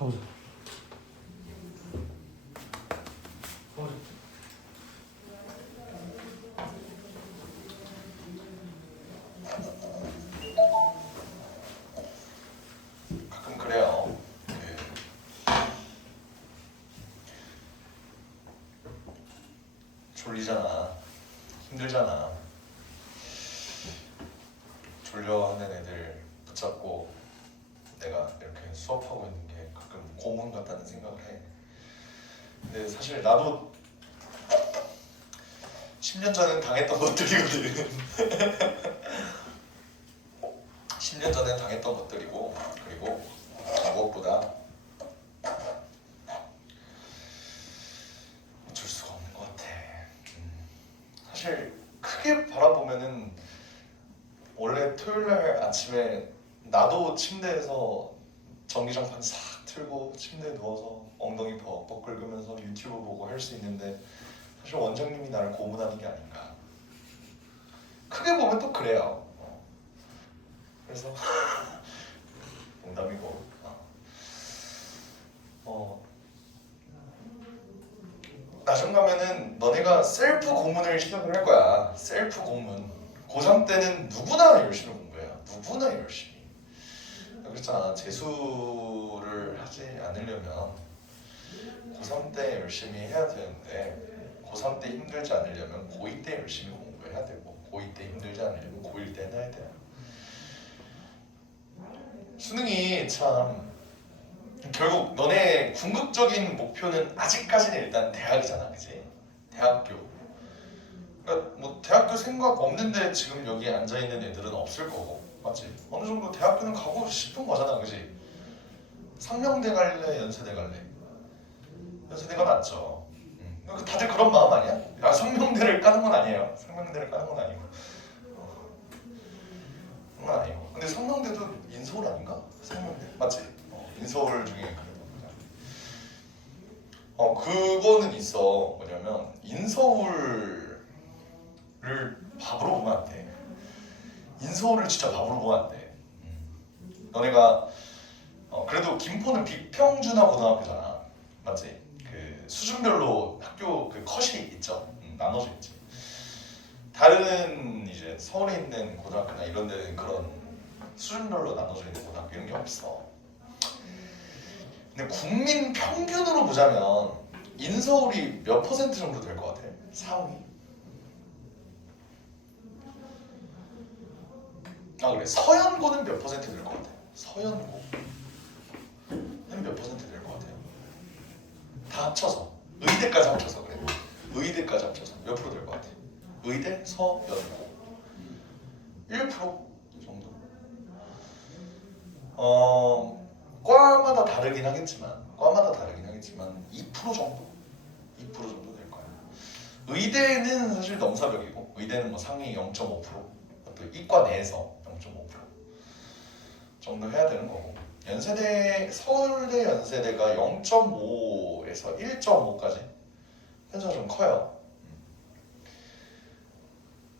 가보자. 가보자. 가끔 그래요. 졸리잖아. 힘들잖아. 졸려하는 애들 붙잡고 내가 이렇게 수업하고 있는 게 가끔 고문 같다는 생각을 해. 근데 사실 나도 10년 전엔 당했던 것들이거든. 10년 전엔 당했던 것들이고, 그리고 무엇보다 어쩔 수가 없는 것 같아. 사실 크게 바라보면은 원래 토요일날 아침에 나도 침대에서 전기장판 싹 틀고 침대에 누워서 엉덩이 벅벅 긁으면서 유튜브 보고 할 수 있는데 사실 원장님이 나를 고문하는 게 아닌가. 크게 보면 또 그래요. 그래서 농담이고 나중 가면은 너네가 셀프 고문을 시작을 할 거야. 셀프 고문. 고3 때는 누구나 열심히 공부해요. 누구나 열심히. 그렇잖아. 재수를 하지 않으려면 고3 때 열심히 해야 되는데 고3 때 힘들지 않으려면 고2 때 열심히 공부해야 되고 고2 때 힘들지 않으려면 고1 때 해야 돼요. 수능이 참 결국 너네 궁극적인 목표는 아직까지는 일단 대학이잖아, 그치? 대학교. 그러니까 뭐 대학교 생각 없는데 지금 여기 앉아 있는 애들은 없을 거고, 맞지? 어느 정도 대학교는 가고 싶은 거잖아, 그치? 상명대 갈래, 연세대 갈래? 연세대가 낫죠. 다들 그런 마음 아니야? 야, 상명대를 까는 건 아니에요. 상명대를 까는 건 아니고. 그건 아니고. 근데 상명대도 인서울 아닌가? 상명대 맞지? 인서울 중에 그래도 그거는 있어. 뭐냐면 인서울을 밥으로 보면 안 돼. 인서울을 진짜 밥으로 보면 안 돼. 너네가 그래도 김포는 비평준화 고등학교잖아, 맞지? 그 수준별로 학교 그 컷이 있죠. 나눠져 있지. 다른 이제 서울에 있는 고등학교나 이런 데는 그런 수준별로 나눠져 있는 고등학교 이런 게 없어. 근데 국민 평균으로 보자면 인서울이 몇 퍼센트 정도 될 것 같아? 상위? 아 그래, 서연고는 몇 퍼센트 될 것 같아? 서연고는 몇 퍼센트 될 것 같아요? 다 합쳐서 의대까지 합쳐서 그래. 의대까지 합쳐서 몇 프로 될 것 같아? 의대, 서연고 1% 정도? 과마다 다르긴 하겠지만 2% 정도? 2% 정도 될 거야. 의대는 사실 넘사벽이고 의대는 뭐 상위 0.5%, 또 이과 내에서 0.5% 정도 해야 되는 거고, 연세대, 서울대 연세대가 0.5에서 1.5까지 편차가 좀 커요.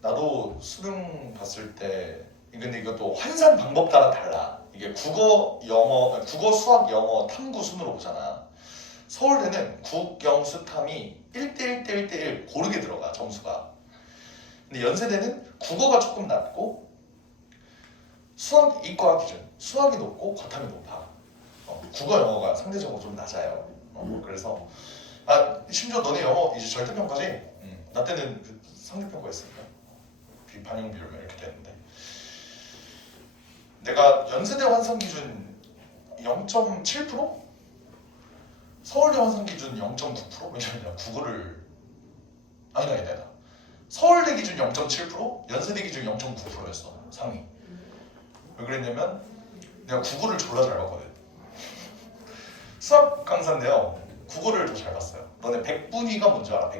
나도 수능 봤을 때, 근데 이것도 환산 방법 따라 달라. 이게 국어, 수학, 영어, 탐구 순으로 보잖아. 서울대는 국, 영, 수, 탐이 1대1 대 1대1 고르게 들어가, 점수가. 근데 연세대는 국어가 조금 낮고 수학, 이과 기준, 수학이 높고 과탐이 높아. 국어, 영어가 상대적으로 좀 낮아요. 그래서 심지어 너네 영어 이제 절대평가지? 나 때는 그 상대평가 했으니까 비반영 비율 이렇게 됐는데, 내가 연세대 환산 기준 0.7%? 서울대 환산 기준 0.9%? 왜냐면 국어를 아니다. 서울대 기준 0.7%, 연세대 기준 0.9%였어 상위. 왜 그랬냐면 내가 국어를 졸라 잘 봤거든. 수학 강사인데요, 국어를 더 잘 봤어요. 너네 백분위가 뭔지 알아?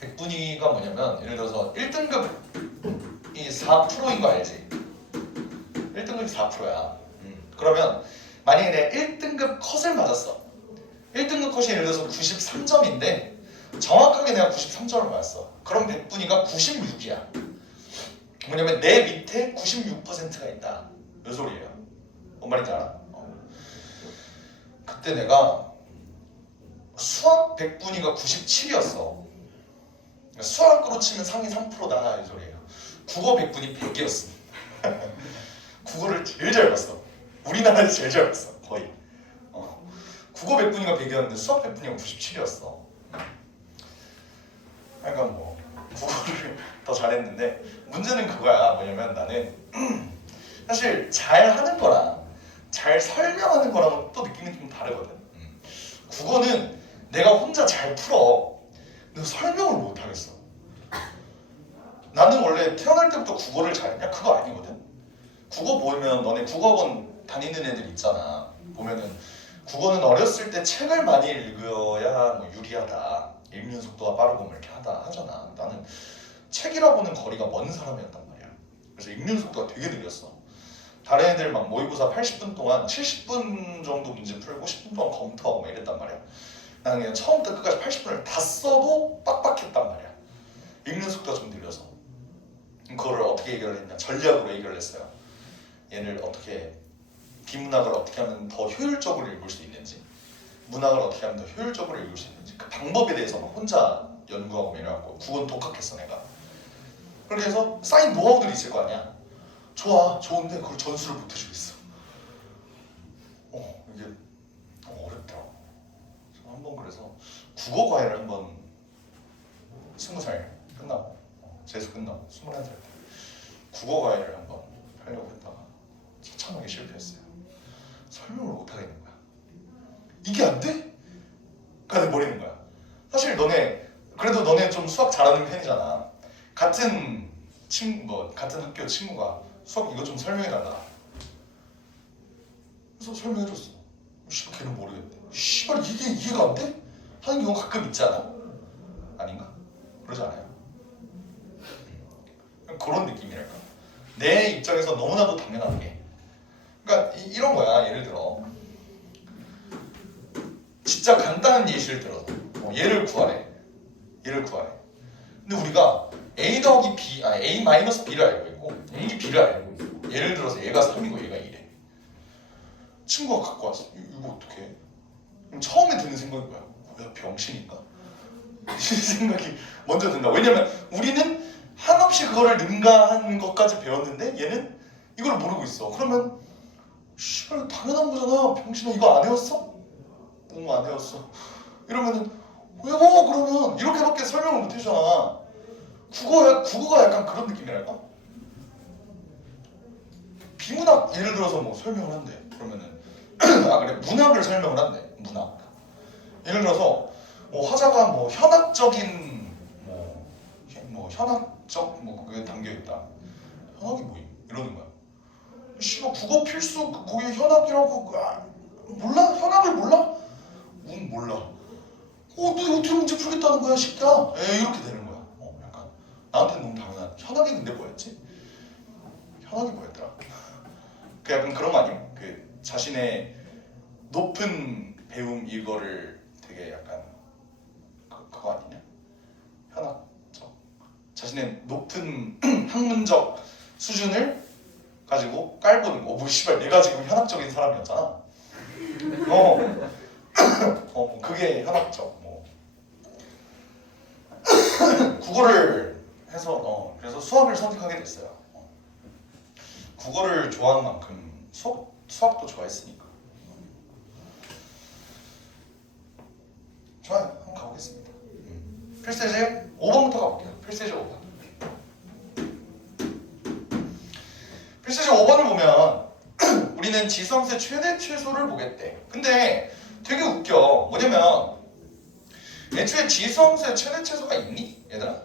백분위가 뭐냐면, 예를 들어서 1등급이 4%인 거 알지? 1등급이 4%야. 그러면 만약에 내가 1등급 컷을 맞았어. 1등급 컷이 예를 들어서 93점인데 정확하게 내가 93점을 맞았어. 그럼 백분위가 96이야. 뭐냐면 내 밑에 96%가 있다. 이 소리예요. 뭔 말인지 알아? 그때 내가 수학 100분위가 97이었어. 수학으로 치면 상위 3%다 이 소리예요. 국어 100분이 100이었어. 국어를 제일 잘 봤어. 우리나라에서 제일 잘 봤어. 거의. 국어 100분위가 100이었는데 수학 100분위가 97이었어. 그러니까 뭐 국어를 더 잘했는데 문제는 그거야. 뭐냐면 나는 사실 잘하는 거랑 잘 설명하는 거랑은 또 느낌이 좀 다르거든. 국어는 내가 혼자 잘 풀어. 근데 설명을 못 하겠어. 나는 원래 태어날 때부터 국어를 잘했냐? 그거 아니거든. 국어 보면 너네 국어학원 다니는 애들 있잖아. 보면은 국어는 어렸을 때 책을 많이 읽어야 뭐 유리하다. 읽는 속도가 빠르고 뭐 이렇게 하잖아. 나는 책이라고는 거리가 먼 사람이었단 말이야. 그래서 읽는 속도가 되게 느렸어. 다른 애들 막 모의고사 80분 동안 70분 정도 문제 풀고 10분 동안 검토하고 막 이랬단 말이야. 나는 그냥 처음부터 끝까지 80분을 다 써도 빡빡했단 말이야. 읽는 속도가 좀 느려서. 그거를 어떻게 해결을 했냐? 전략으로 해결을 했어요. 얘를 어떻게 비문학을 어떻게 하면 더 효율적으로 읽을 수 있는지, 문학을 어떻게 하면 더 효율적으로 읽을 수 있는지 그 방법에 대해서 막 혼자 연구하고 이래갖고 국어는 독학했어 내가. 그렇게 해서 쌓인 노하우들이 있을 거 아니야. 좋아, 좋은데 그걸 전수를 못 해주고 있어. 이게 어렵더라고. 한번 그래서 국어 과외를 한번 20살 끝나고 재수 끝나고 21살 때 국어 과외를 한번 하려고 했다가 처참하게 실패했어요. 설명을 못 하겠는 거야. 이게 안 돼? 가 돼버리는 거야. 사실 그래도 너네 좀 수학 잘하는 편이잖아. 같은 학교 친구가 수학 이거 좀 설명해달라. 그래서 설명해줬어. 씨발 걔는 모르겠대. 씨발 이게 이해가 안 돼? 하는 경우 가끔 있지 않아? 아닌가? 그러지 않아요? 그런 느낌이랄까? 내 입장에서 너무나도 당연한 게, 그러니까 이런 거야. 예를 들어 진짜 간단한 예시를 들어서 얘를 구하래. 근데 우리가 a 더하기 b, a 마이너스 b를 알고 있고 a b를 알고 있고, 예를 들어서 얘가 3이고 얘가 2래. 친구가 갖고 왔어. 이거 어떡해? 그럼 처음에 드는 생각이 뭐야? 뭐야, 병신인가? 이 생각이 먼저 든다. 왜냐면 우리는 한없이 그거를 능가한 것까지 배웠는데 얘는 이걸 모르고 있어. 그러면 씨발 당연한 거잖아. 병신아 이거 안 외웠어? 안 외웠어. 이러면은 외워 그러면 이렇게밖에 설명을 못 해주잖아. 국어가 약간 그런 느낌이랄까? 비문학 예를 들어서 뭐 설명을 한대. 그러면은 그래 문학을 설명을 한대. 문학. 예를 들어서 화자가 현학적인 현학적 그게 담겨 있다. 현학이 뭐임? 이러는 거야. 씨발 국어 필수 거기 현학이라고 몰라? 현학을 몰라? 응 몰라. 너 어떻게 문제 풀겠다는 거야 쉽다. 이렇게 되는 거야. 약간 나한테는 너무 당연한. 현학이 근데 뭐였지? 현학이 뭐였더라? 그 약간 그런 거 아님? 그 자신의 높은 배움 이거를 되게 약간 그거 아니냐? 현학적 자신의 높은 학문적 수준을 가지고 깔보는 거. 씨발 내가 지금 현학적인 사람이었잖아. 그게 현학적 국어를 해서 그래서 수학을 선택하게 됐어요. 국어를 좋아하는 만큼 수학도 좋아했으니까. 좋아요. 한번 가보겠습니다. 필수제 5번부터 가볼게요. 필수제 5번. 필수제 5번을 보면 우리는 지수함수의 최대 최소를 보겠대. 근데 되게 웃겨. 뭐냐면 애초에 지수함수의 최대 최소가 있니? 얘들아?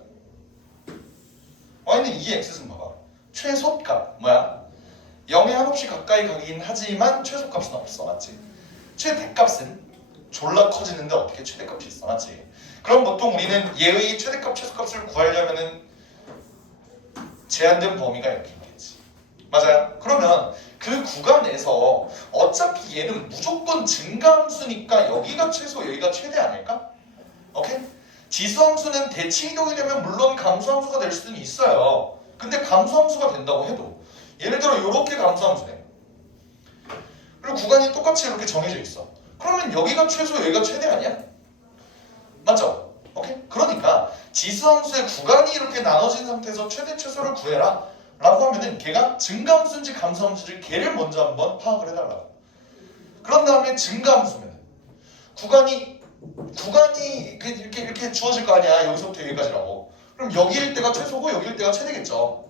y는 2x승 봐봐. 최소값 뭐야? 0에 한없이 가까이 가긴 하지만 최소값은 없어. 맞지? 최대값은 졸라 커지는데 어떻게 최대값이 있어. 맞지? 그럼 보통 우리는 얘의 최대값 최소값을 구하려면은 제한된 범위가 여기 있겠지. 맞아요? 그러면 그 구간에서 어차피 얘는 무조건 증가함수니까 여기가 최소 여기가 최대 아닐까? 오케이? 지수함수는 대칭 이동이 되면 물론 감수함수가 될 수는 있어요. 근데 감수함수가 된다고 해도 예를 들어 이렇게 감수함수네. 그리고 구간이 똑같이 이렇게 정해져 있어. 그러면 여기가 최소, 여기가 최대 아니야? 맞죠? 오케이? 그러니까 지수함수의 구간이 이렇게 나눠진 상태에서 최대 최소를 구해라 라고 하면은 걔가 증가함수인지 감소함수인지 걔를 먼저 한번 파악을 해달라고. 그런 다음에 증가함수면 구간이 이렇게 주어질 거 아니야. 여기서부터 여기까지라고. 그럼 여기일 때가 최소고 여기일 때가 최대겠죠.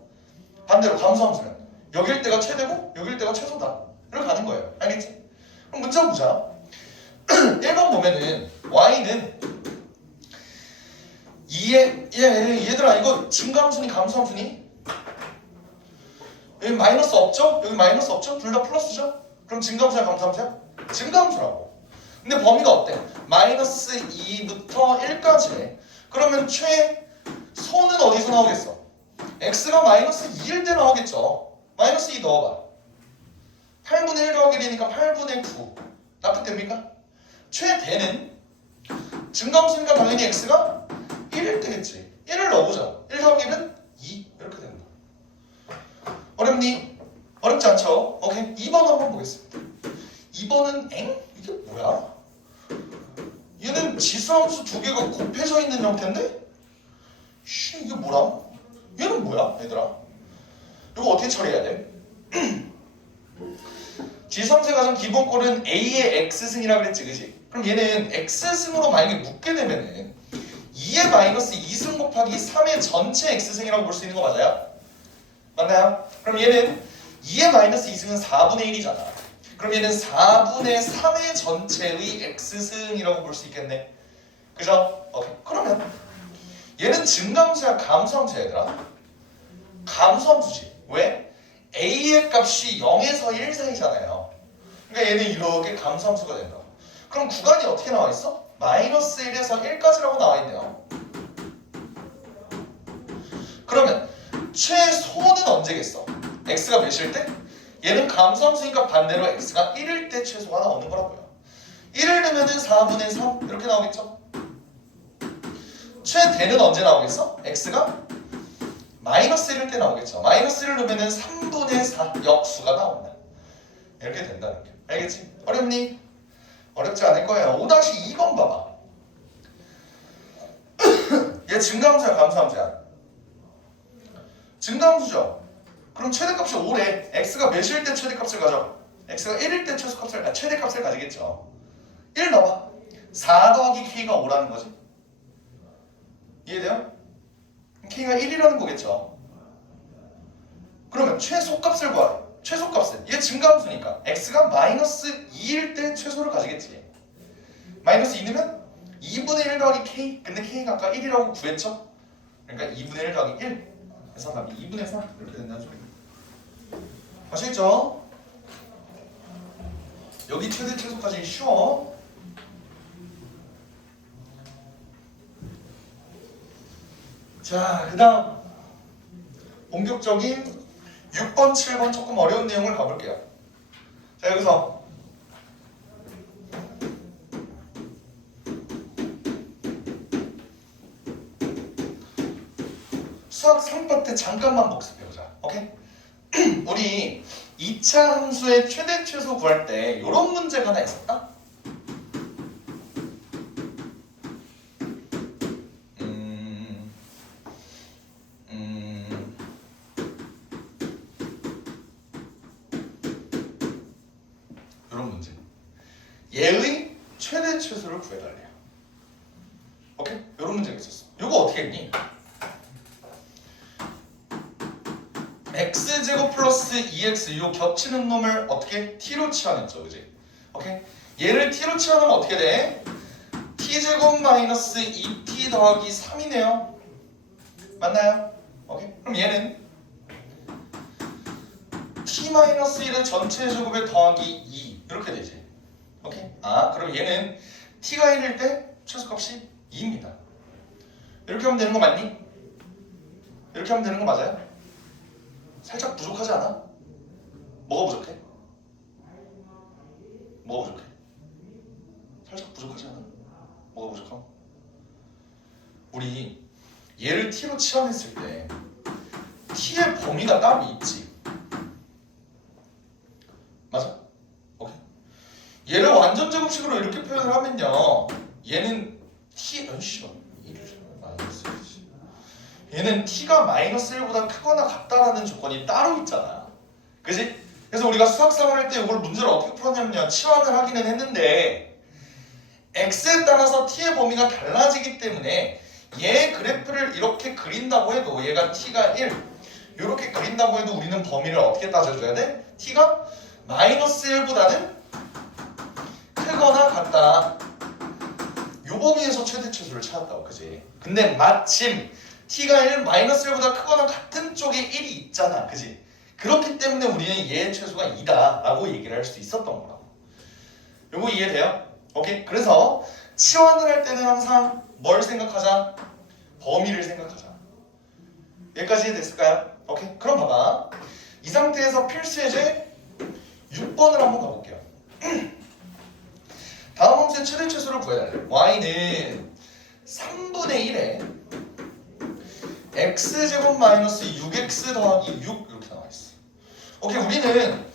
반대로 감소함수면 여기일 때가 최대고 여기일 때가 최소다. 이렇게 가는 거예요. 알겠지? 그럼 문제 한번 보자. 1번 보면은 y는 2에 얘들아 이거 증가함수니 감소함수니? 여기 마이너스 없죠? 여기 마이너스 없죠? 둘 다 플러스죠? 그럼 증가함수야 감소함수야? 증가함수라고. 근데 범위가 어때? 마이너스 2부터 1까지래. 그러면 최소는 어디서 나오겠어? x가 마이너스 2일 때 나오겠죠. 마이너스 2 넣어봐. 8분의 1 더하기 1이니까 8분의 9 납득됩니까? 최대는 증가함수니까 당연히 x가 1일 때겠지. 1을 넣어보자. 1 더하기 1은 2 이렇게 된다. 어렵니? 어렵지 않죠? 오케이. 2번 한번 보겠습니다. 2번은 이게 뭐야? 얘는 지수함수 두 개가 곱해져 있는 형태인데? 이게 뭐라? 얘는 뭐야 얘들아? 이거 어떻게 처리해야 돼? 지수함수의 가장 기본꼴은 a의 x승이라 그랬지 그치? 그럼 얘는 x승으로 만약에 묶게 되면은 2의 마이너스 2승 곱하기 3의 전체 x승이라고 볼 수 있는 거 맞아요? 맞나요? 그럼 얘는 2의 마이너스 2승은 4분의 1이잖아. 그럼 얘는 4분의 3의 전체의 x승이라고 볼 수 있겠네. 그죠? 오케이. 그러면 얘는 증가함수야 감소함수야 얘들아? 감소함수지. 왜? a의 값이 0에서 1 사이잖아요. 그러니까 얘는 이렇게 감소함수가 된다. 그럼 구간이 어떻게 나와 있어? 마이너스 1에서 1까지라고 나와 있네요. 그러면 최소는 언제겠어? x가 몇일 때? 얘는 감소함수니까 반대로 x가 1일 때 최소가 나오는 거라고요. 1을 넣으면 4분의 3 이렇게 나오겠죠? 최대는 언제 나오겠어? x가 마이너스 1일 때 나오겠죠. 마이너스 1을 넣으면 3분의 4 역수가 나온다. 이렇게 된다는 게. 알겠지? 어렵니? 어렵지 않을 거예요. 5-2번 봐봐. 얘 증가함수야 감소함수야? 증가함수죠. 그럼 최대값이 5래. x가 몇일 때 최대값을 가져? x가 1일 때 최대값을 가지겠죠. 1 넣어봐. 4 더하기 k가 5라는 거지. 이해돼요? k가 1이라는 거겠죠. 그러면 최소값을 구하래. 최소값은 얘 증가함수니까 x가 마이너스 2일 때 최소를 가지겠지. 마이너스 2 넣으면 2분의 1 더하기 k. 근데 k가 아까 1이라고 구했죠. 그러니까 2분의 1 더하기 1. 그래서 답이 2분의 3 이렇게 된다는 소리예요. 아시겠죠? 여기 최대 최소까지 쉬워. 자, 그 다음 본격적인 6번, 7번 조금 어려운 내용을 가볼게요. 자, 여기서 수학 3파트 잠깐만 복습해보자. 오케이? 우리 2차 함수의 최대 최소 구할 때 이런 문제가 하나 있었다? 이런 문제. 얘의 최대 최소를 구해달래요. 오케이? 이런 문제가 있었어. 이거 어떻게 했니? x제곱 플러스 2x 요 겹치는 놈을 어떻게 t로 치환했죠, 그지? 오케이? 얘를 t로 치환하면 어떻게 돼? t제곱 마이너스 2t 더하기 3이네요. 맞나요? 오케이? 그럼 얘는 t 마이너스 1의 전체 제곱에 더하기 2 이렇게 되지. 오케이? 아, 그럼 얘는 t가 1일 때 최소값이 2입니다. 이렇게 하면 되는 거 맞니? 이렇게 하면 되는 거 맞아요? 살짝 부족하지 않아? 뭐가 부족해? 뭐가 부족해? 살짝 부족하지 않아? 뭐가 부족함? 우리 얘를 t로 치환했을 때 t의 범위가 따로 있지. 맞아? 오케이. 얘를 완전 제곱식으로 이렇게 표현을 하면요, 얘는 t 얘는 t가 마이너스 1보다 크거나 같다라는 조건이 따로 있잖아. 그지? 그래서 우리가 수학상을 할 때 이걸 문제를 어떻게 풀었냐면요, 치환을 하기는 했는데 x에 따라서 t의 범위가 달라지기 때문에 얘 그래프를 이렇게 그린다고 해도, 얘가 t가 1 이렇게 그린다고 해도 우리는 범위를 어떻게 따져줘야 돼? t가 마이너스 1보다는 크거나 같다, 요 범위에서 최대 최소를 찾았다고. 그지? 근데 마침 t가 1, 마이너스 1보다 크거나 같은 쪽에 1이 있잖아. 그지? 그렇기 때문에 우리는 얘의 최소가 2다 라고 얘기를 할 수 있었던 거라고. 요거 이해돼요? 오케이? 그래서 치환을 할 때는 항상 뭘 생각하자? 범위를 생각하자. 여기까지 이해됐을까요? 오케이? 그럼 봐봐. 이 상태에서 필수 예제 6번을 한번 가볼게요. 다음 함수의 최대 최소를 구해야 돼. y는 3분의 1에 x제곱 마이너스 6x 더하기 6 이렇게 나와있어. 오케이, 우리는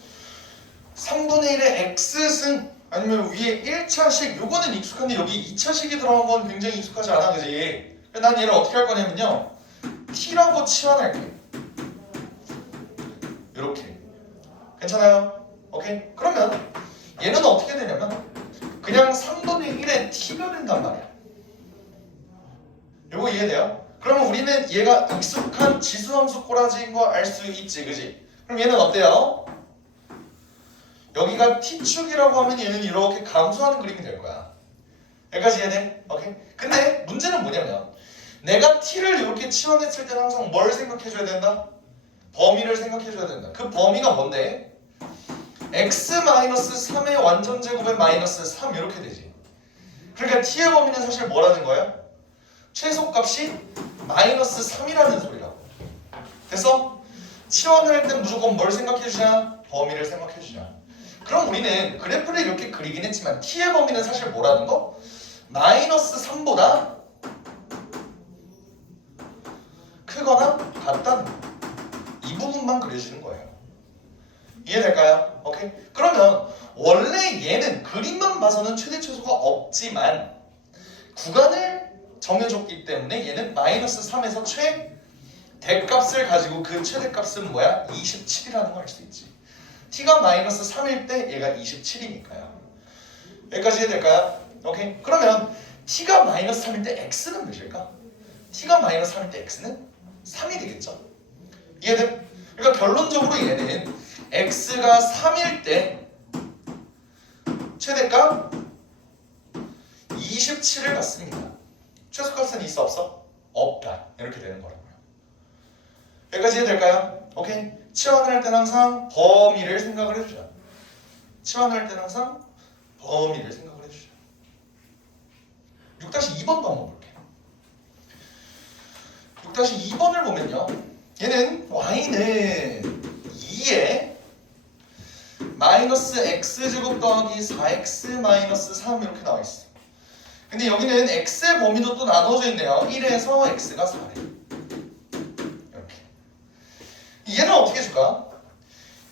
3분의 1의 x승 아니면 위에 1차식 요거는 익숙한데 여기 2차식이 들어간 건 굉장히 익숙하지 않아. 그지? 난 얘를 어떻게 할 거냐면요, t라고 치환할게. 이렇게. 괜찮아요? 오케이? 그러면 얘는 어떻게 되냐면 그냥 3분의 1의 t가 된단 말이야. 요거 이해돼요? 그러면 우리는 얘가 익숙한 지수함수 꼬라지인 거 알 수 있지. 그지? 그럼 얘는 어때요? 여기가 t축이라고 하면 얘는 이렇게 감소하는 그림이 될 거야. 여기까지 이해돼? 오케이? 근데 문제는 뭐냐면 내가 t를 이렇게 치환했을 때는 항상 뭘 생각해줘야 된다? 범위를 생각해줘야 된다. 그 범위가 뭔데? x-3의 완전 제곱에 마이너스 3 이렇게 되지. 그러니까 t의 범위는 사실 뭐라는 거야? 최소값이 마이너스 3이라는 소리라고. 됐어? 치환을 할 땐 무조건 뭘 생각해주냐? 범위를 생각해주냐. 그럼 우리는 그래프를 이렇게 그리긴 했지만 t의 범위는 사실 뭐라는 거? 마이너스 3보다 크거나 같다는 거. 이 부분만 그려지는 거예요. 이해될까요? 오케이? 그러면 원래 얘는 그림만 봐서는 최대 최소가 없지만 구간을 정해줬기 때문에 얘는 마이너스 3에서 최대값을 가지고 그 최대값은 뭐야? 27이라는 걸 알 수 있지. t가 마이너스 3일 때 얘가 27이니까요. 여기까지 이해될까요? 오케이? 그러면 t가 마이너스 3일 때 x는 몇일까? t가 마이너스 3일 때 x는 3이 되겠죠? 이해돼? 그러니까 결론적으로 얘는 x가 3일 때 최대값 27을 갖습니다. 최소값은 있어 없어? 없다. 이렇게 되는 거라고요. 여기까지 이해될까요? 오케이? 치환을 할 때는 항상 범위를 생각을 해주자. 치환을 할 때는 항상 범위를 생각을 해주자. 6-2번도 한번 볼게요. 6-2번을 보면요, 얘는 y는 2에 마이너스 x제곱 더하기 4x 마이너스 3 이렇게 나와있어. 근데 여기는 x의 범위도 또 나눠져 있네요. 1에서 x가 4래. 이렇게. 얘는 어떻게 줄까?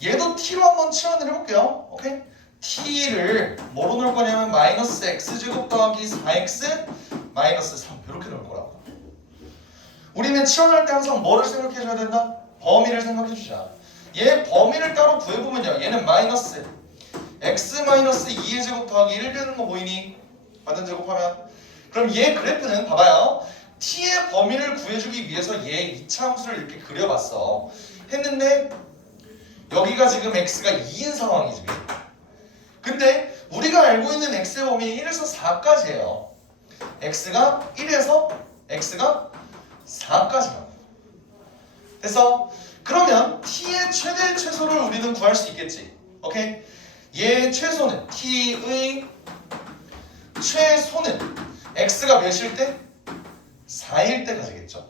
얘도 t로 한번 치환을 해볼게요. 오케이? t를 뭐로 넣을 거냐면 마이너스 x제곱 더하기 4x 마이너스 3 이렇게 넣을 거라고. 우리는 치환할 때 항상 뭐를 생각해줘야 된다? 범위를 생각해주자. 얘 범위를 따로 구해보면요, 얘는 마이너스 x 마이너스 2의 제곱 더하기 1 되는 거 보이니? 완전 제곱하면. 그럼 얘 그래프는 봐봐요, t의 범위를 구해주기 위해서 얘 2차 함수를 이렇게 그려봤어. 했는데 여기가 지금 x가 2인 상황이지. 근데 우리가 알고 있는 x의 범위는 1에서 4까지예요. x가 1에서 x가 4까지라고. 됐어? 그러면 t의 최대 최소를 우리는 구할 수 있겠지. 오케이? 얘의 최소는, t의 최소는 x가 몇일 때? 4일 때 가지겠죠.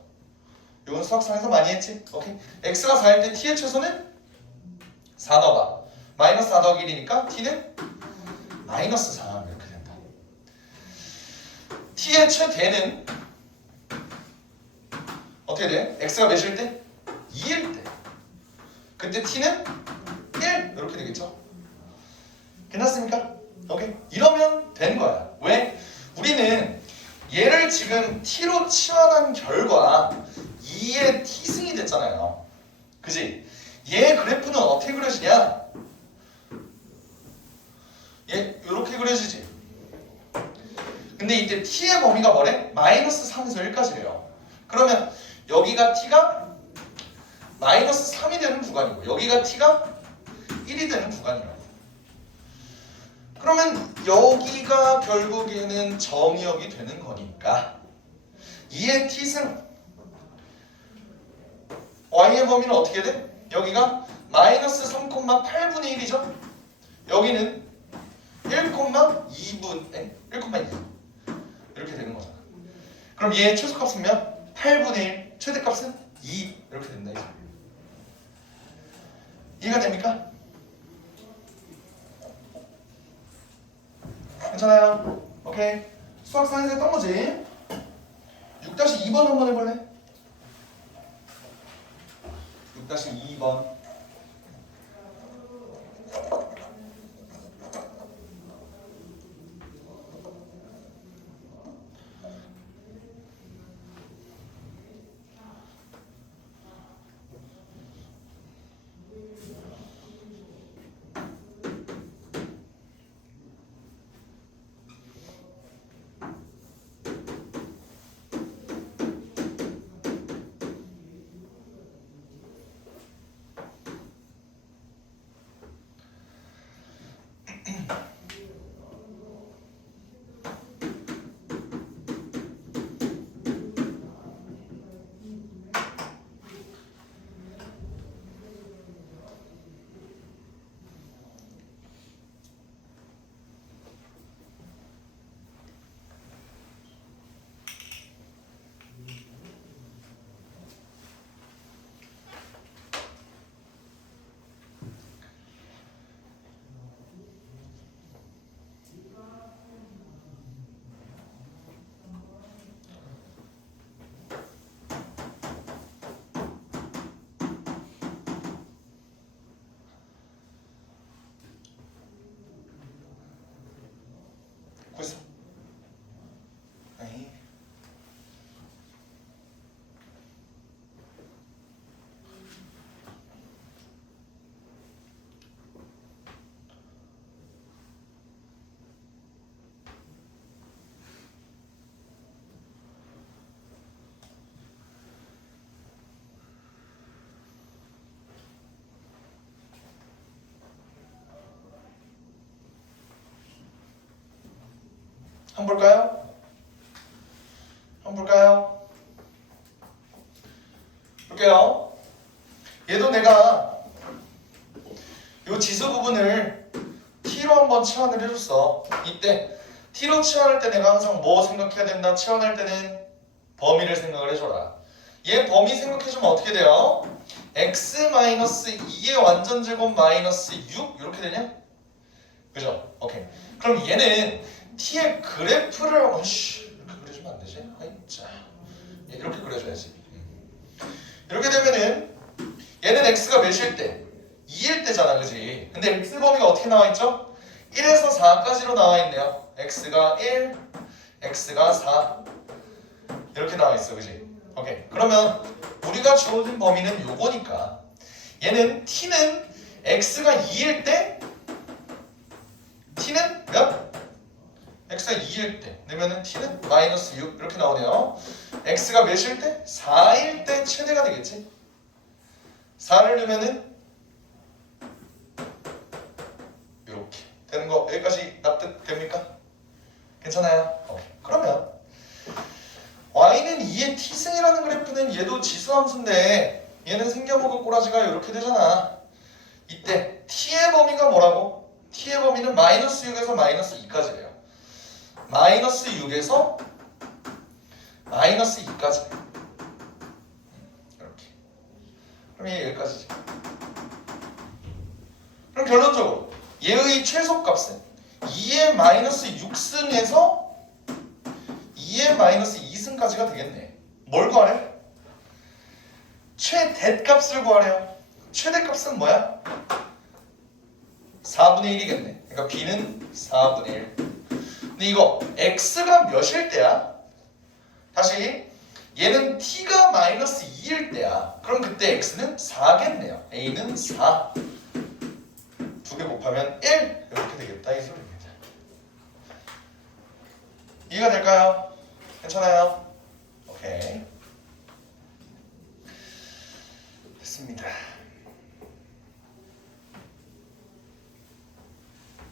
이건 수학상에서 많이 했지. 오케이? x가 4일 때 t의 최소는 4 더하기 마이너스 4 더하기 1이니까 t는 마이너스 4 이렇게 된다. t의 최대는 어떻게 돼? x가 몇일 때? 2일 때. 그때 t는 1 이렇게 되겠죠. 괜찮습니까? 오케이? 이러면 된 거야. 왜? 우리는 얘를 지금 t로 치환한 결과 2의 t승이 됐잖아요. 그지? 얘 그래프는 어떻게 그려지냐? 얘 이렇게 그려지지. 근데 이때 t의 범위가 뭐래? 마이너스 3에서 1까지래요. 그러면 여기가 t가 마이너스 3이 되는 구간이고 여기가 t가 1이 되는 구간이라고. 그러면 여기가 결국에는 정의역이 되는 거니까 2의 t승 y의 범위는 어떻게 돼? 여기가 마이너스 3,8분의 1이죠? 여기는 1,2분의 1,2 이렇게 되는 거잖아. 그럼 얘의 최소값은 몇? 8분의 1 최대값은 2 이렇게 된다 이제. 이해가 됩니까? 괜찮아요? 오케이. 수학상에서 했던 거지. 6-2번 한번 해볼래? 6-2번. 구했어. 에이. 한번 볼까요? 한번 볼까요? 볼게요. 얘도 내가 요 지수 부분을 t로 한번 치환을 해줬어. 이때 t로 치환할 때 내가 항상 뭐 생각해야 된다? 치환할 때는 범위를 생각을 해줘라. 얘 범위 생각해주면 어떻게 돼요? x-2의 완전제곱 마이너스 6 이렇게 되냐? 그죠? 오케이. 그럼 얘는 t의 그래프를 이렇게 그려주면 안 되지? 자, 이렇게 그려줘야지. 이렇게 되면은 얘는 x가 몇일 때? 2일 때잖아, 그지? 근데 x 범위가 어떻게 나와 있죠? 1에서 4까지로 나와 있네요. x가 1, x가 4 이렇게 나와 있어, 그지? 오케이. 그러면 우리가 주어진 범위는 요거니까 얘는 t는 x가 2일 때 t는 몇? x가 2일 때 내면은 t는 마이너스 6 이렇게 나오네요. x가 몇일 때? 4일 때 최대가 되겠지? 4를 넣으면은 이렇게 되는 거 여기까지 납득됩니까? 괜찮아요? 그러면 y는 2의 t승이라는 그래프는 얘도 지수함수인데 얘는 생겨먹은 꼬라지가 이렇게 되잖아. 이때 t의 범위가 뭐라고? t의 범위는 마이너스 6에서 마이너스 2까지래요. 마이너스 6에서 마이너스 2까지 이렇게. 그럼 얘 여기까지지. 그럼 결론적으로 얘의 최소값은 2의 마이너스 6승에서 2의 마이너스 2승까지가 되겠네. 뭘 구하래? 최대값을 구하래요. 최대값은 뭐야? 4분의 1이겠네. 그러니까 b는 4분의 1. 근데 이거 x가 몇일 때야? 다시 얘는 t가 마이너스 2일 때야. 그럼 그때 x는 4겠네요. a는 4. 두 개 곱하면 1 이렇게 되겠다 이 소리입니다. 이해가 될까요? 괜찮아요? 오케이. 됐습니다.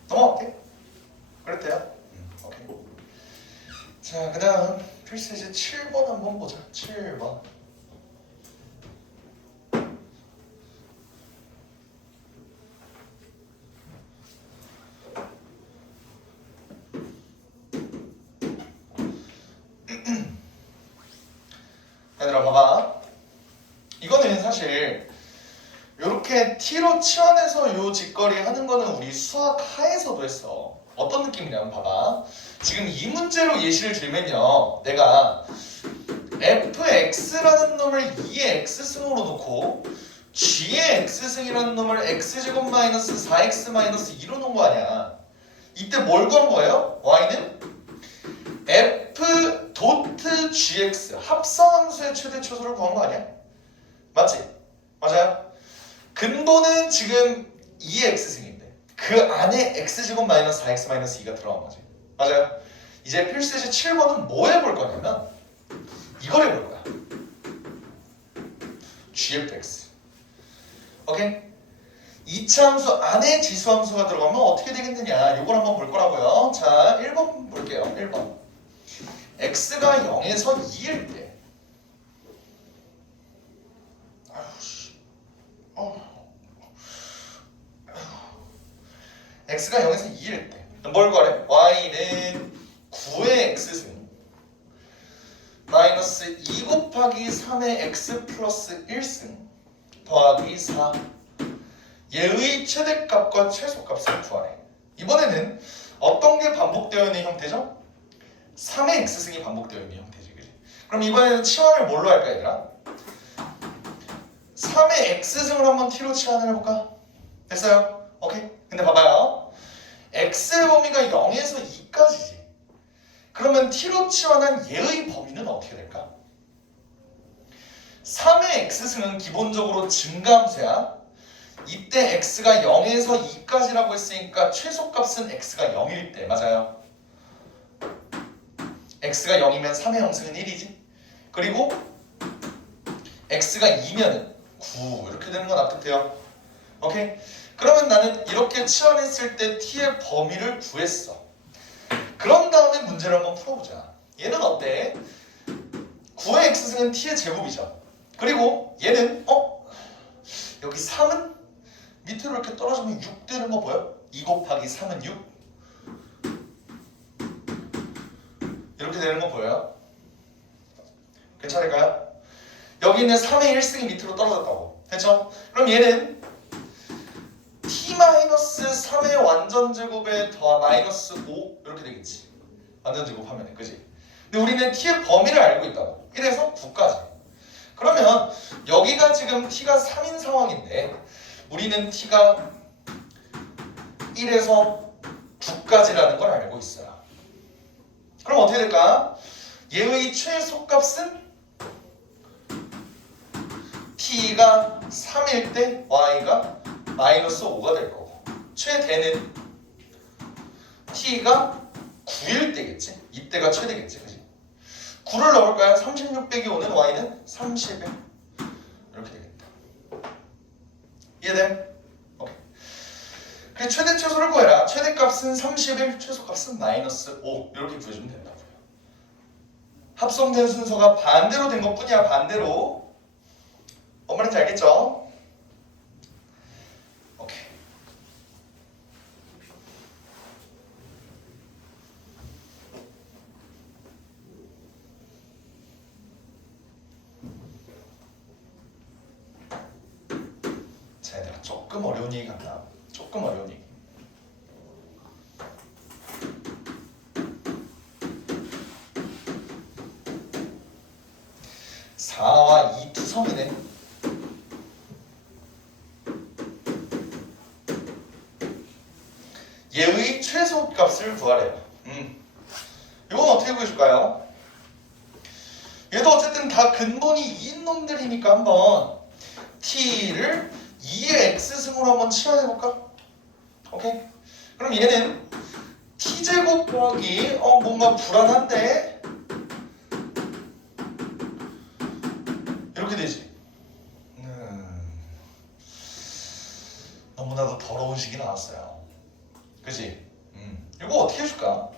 넘어갈게. 그랬대요? 오케이. 자, 그 다음 필수제 7번 한번 보자. 7번. 얘들아 봐봐. 이거는 사실 이렇게 t로 치환해서 요 직거리 하는 거는 우리 수학 하에서도 했어. 어떤 느낌이냐면 봐봐. 지금 이 문제로 예시를 들면요. 내가 fx라는 놈을 2의 x승으로 놓고 g의 x승이라는 놈을 x제곱 마이너스 4x 마이너스 2로 놓은 거 아니야. 이때 뭘 구한 거예요? y는 f 도트 gx 합성함수의 최대 초소를 구한 거 아니야? 맞지? 맞아요? 근본은 지금 2의 x승인데 그 안에 x제곱 마이너스 4x 마이너스 2가 들어간 거지. 맞아요? 이제 필수제 7번은 뭐 해볼 거냐면 이걸 해볼 거야. gfx. 오케이? 2차 함수 안에 지수함수가 들어가면 어떻게 되겠느냐 이걸 한번 볼 거라고요. 자, 1번 볼게요. 1번. x가 0에서 2일 때 x가 0에서 2일 때 뭘 구하래? y는 9의 x승 마이너스 2 곱하기 3의 x 플러스 1승 더하기 4 얘의 최대값과 최소값을 구하래. 이번에는 어떤 게 반복되어 있는 형태죠? 3의 x승이 반복되어 있는 형태지. 그치? 그럼 이번에는 치환을 뭘로 할까 얘들아? 3의 x승을 한번 t로 치환을 해볼까? 됐어요? 오케이? 근데 봐봐요. x의 범위가 0에서 2까지지. 그러면 t로 치환한 얘의 범위는 어떻게 될까? 3의 x승은 기본적으로 증가함수야. 이때 x가 0에서 2까지라고 했으니까 최소값은 x가 0일 때. 맞아요? x가 0이면 3의 형승은 1이지. 그리고 x가 2면은 9 이렇게 되는 건 납득돼요? 오케이? 그러면 나는 이렇게 치환했을 때 t의 범위를 구했어. 그런 다음에 문제를 한번 풀어보자. 얘는 어때? 9의 x승은 t의 제곱이죠. 그리고 얘는 여기 3은 밑으로 이렇게 떨어지면 6 되는 거 보여? 2 곱하기 3은 6 이렇게 되는 거 보여요? 괜찮을까요? 여기 있는 3의 1승이 밑으로 떨어졌다고. 됐죠? 그럼 얘는 t-3의 완전제곱에 더하 마이너스 5 이렇게 되겠지. 완전제곱하면 그지? 근데 우리는 t의 범위를 알고 있다고. 1에서 9까지. 그러면 여기가 지금 t가 3인 상황인데 우리는 t가 1에서 9까지라는 걸 알고 있어요. 그럼 어떻게 될까? 얘의 최소값은 t가 3일 때 y가 마이너스 5가 될 거고 최대는 t가 9일 때겠지? 이때가 최대겠지, 그지? 9를 넣을까요? 36 빼기 5는 y는 30일 이렇게 되겠다. 이해돼? 오케이. 그래서 최대 최소를 구해라. 최대값은 31, 최소값은 마이너스 5 이렇게 구해주면 된다고요. 합성된 순서가 반대로 된 것뿐이야. 반대로. 뭔 말인지 알겠죠? 오케이. 자, 얘들아 조금 어려운 얘기 같나? 조금 어려운 얘기. (4와 2) 투성이네. 얘의 최소값을 구하래요. 이건 어떻게 구해줄까요? 얘도 어쨌든 다 근본이 2인 놈들이니까 한번 t를 2의 x승으로 한번 치환해볼까? 오케이? 그럼 얘는 t제곱 더하기 뭔가 불안한데 이렇게 되지. 너무나도 더러운 식이 나왔어요. 그치? 이거 어떻게 해줄까?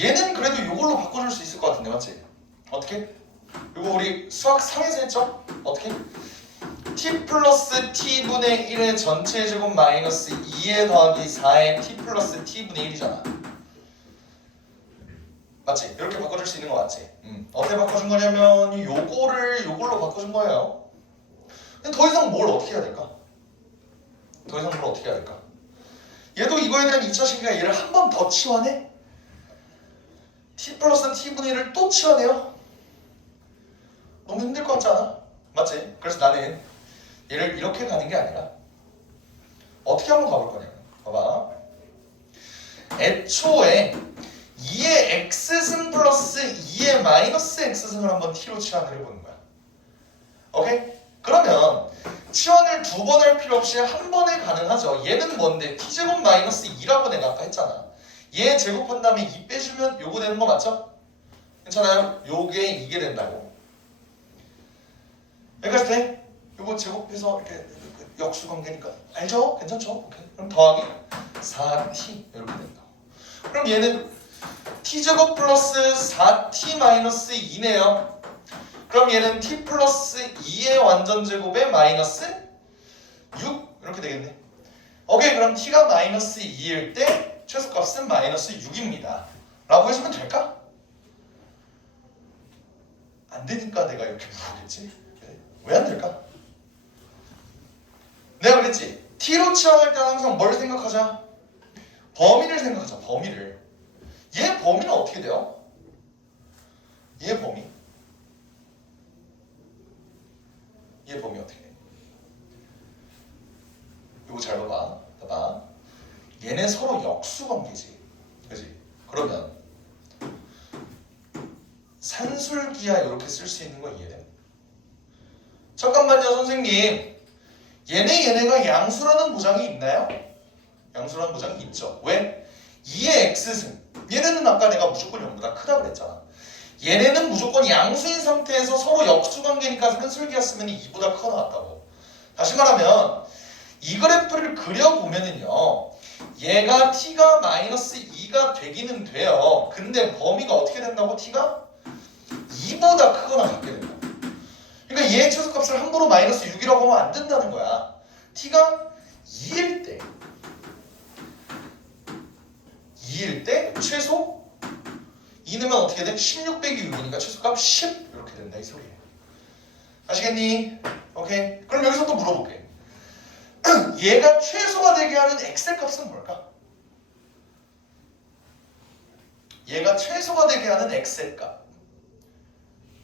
얘는 그래도 이걸로 바꿔줄 수 있을 것 같은데 맞지? 어떻게? 이거 우리 수학 3에서 했죠? 어떻게? t 플러스 t분의 1의 전체 제곱 마이너스 2에 더하기 4의 t 플러스 t분의 1이잖아. 맞지? 이렇게 바꿔줄 수 있는 거 맞지? 어떻게 바꿔준 거냐면 요거를 요걸로 바꿔준 거예요. 근데 더 이상 뭘 어떻게 해야 될까? 더 이상 뭘 어떻게 해야 될까? 얘도 이거에 대한 2차식이니까 얘를 한 번 더 치환해? t 플러스 t분의 1을 또 치환해요? 너무 힘들 것 같지 않아? 맞지? 그래서 나는 얘를 이렇게 가는 게 아니라 어떻게 한번 가볼 거냐면 봐봐. 애초에 2의 x승 플러스 2의 마이너스 x승을 한번 t로 치환을 해보는 거야. 오케이? 그러면 치환을 두 번 할 필요 없이 한 번에 가능하죠. 얘는 뭔데? t제곱 마이너스 2라고 내가 아까 했잖아. 얘 제곱한 다음에 2 빼주면 요거 되는 거 맞죠? 괜찮아요? 요게 이게 된다고. 여기까지 돼? 요거 제곱해서 이렇게 역수 관계니까 알죠? 괜찮죠? 오케이. 그럼 더하기 4t 이렇게 된다. 그럼 얘는 t제곱 플러스 4t 마이너스 2네요. 그럼 얘는 t 플러스 2의 완전 제곱에 마이너스 6 이렇게 되겠네. 오케이. 그럼 t가 마이너스 2일 때 최소값은 마이너스 6입니다 라고 해주면 될까? 안 되니까 내가 이렇게 물어보겠지. 왜 안 될까? 내가 그랬지. t로 치환할 때는 항상 뭘 생각하자? 범위를 생각하자. 범위를. 얘 범위는 어떻게 돼요? 얘 범위 어떻게 돼? 이거 잘 봐봐. 봐봐. 얘네 서로 역수 관계지. 그지? 그러면 산술기하 이렇게 쓸 수 있는 거 이해돼? 잠깐만요 선생님. 얘네가 양수라는 보장이 있나요? 양수라는 보장이 있죠. 왜? 2의 x승. 얘네는 아까 내가 무조건 0보다 크다 그랬잖아. 얘네는 무조건 양수인 상태에서 서로 역수 관계니까 산술기하 쓰면 2보다 커 나왔다고. 다시 말하면 이 그래프를 그려보면은요. 얘가 t가 마이너스 2가 되기는 돼요. 근데 범위가 어떻게 된다고? t가 2보다 크거나 같게 된다. 그러니까 얘의 최소값을 함부로 마이너스 6이라고 하면 안 된다는 거야. t가 2일 때 최소 2 넣으면 어떻게 돼? 16 빼기 6이니까 최소값 10 이렇게 된다 이 소리예요. 아시겠니? 오케이. 그럼 여기서 또 물어볼게. 얘가 최소가 되게 하는 x의 값은 뭘까? 얘가 최소가 되게 하는 x의 값.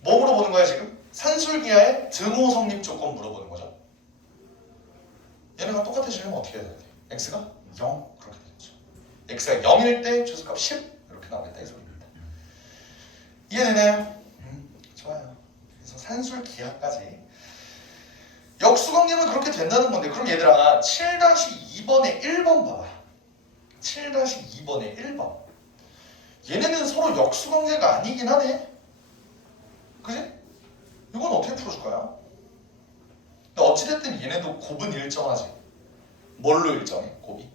뭐 물어보는 거야 지금? 산술기하의 등호 성립 조건 물어보는 거죠. 얘네가 똑같아지려면 어떻게 해야 돼? x가 0 그렇게 되겠죠. x가 0일 때 최소값 10 이렇게 나오겠다 이 소리입니다. 이해되나요? 좋아요. 그래서 산술기하까지 역수관계면 그렇게 된다는 건데 그럼 얘들아 7-2번에 1번 봐봐. 7-2번에 1번. 얘네는 서로 역수관계가 아니긴 하네. 그지? 이건 어떻게 풀어줄까요? 근데 어찌됐든 얘네도 곱은 일정하지. 뭘로 일정해? 곱이?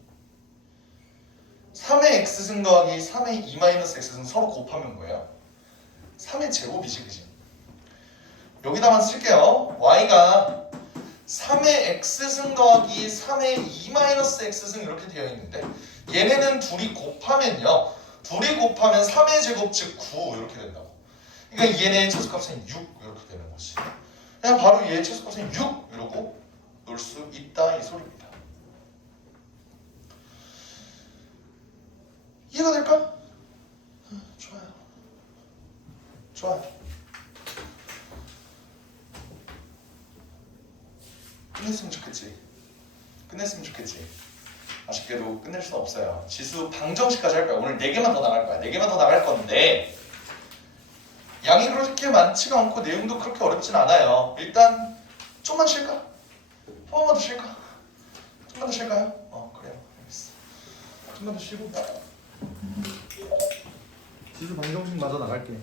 3의 x승 더하기 3의 2-x승 서로 곱하면 뭐예요? 3의 제곱이지 그지? 여기다만 쓸게요. y가 3의 x승 더하기 3의 2-x승 이렇게 되어 있는데 얘네는 둘이 곱하면요. 둘이 곱하면 3의 제곱 즉 9 이렇게 된다고. 그러니까 얘네의 최소값은 6 이렇게 되는 거지. 그냥 바로 얘의 최소값은 6 이러고 놓을 수 있다 이 소리입니다. 이해가 될까? 좋아요. 좋아요. 끝냈으면 좋겠지. 아쉽게도 끝낼 수는 없어요. 지수 방정식까지 할 거야. 오늘 4개만 더 나갈 거야. 4개만 더 나갈 건데 양이 그렇게 많지가 않고 내용도 그렇게 어렵진 않아요. 일단 좀만 쉴까? 한 번만 더 쉴까? 좀만 더 쉴까요? 그래요. 알겠어. 좀만 더 쉬고 지수 방정식 맞아 나갈게.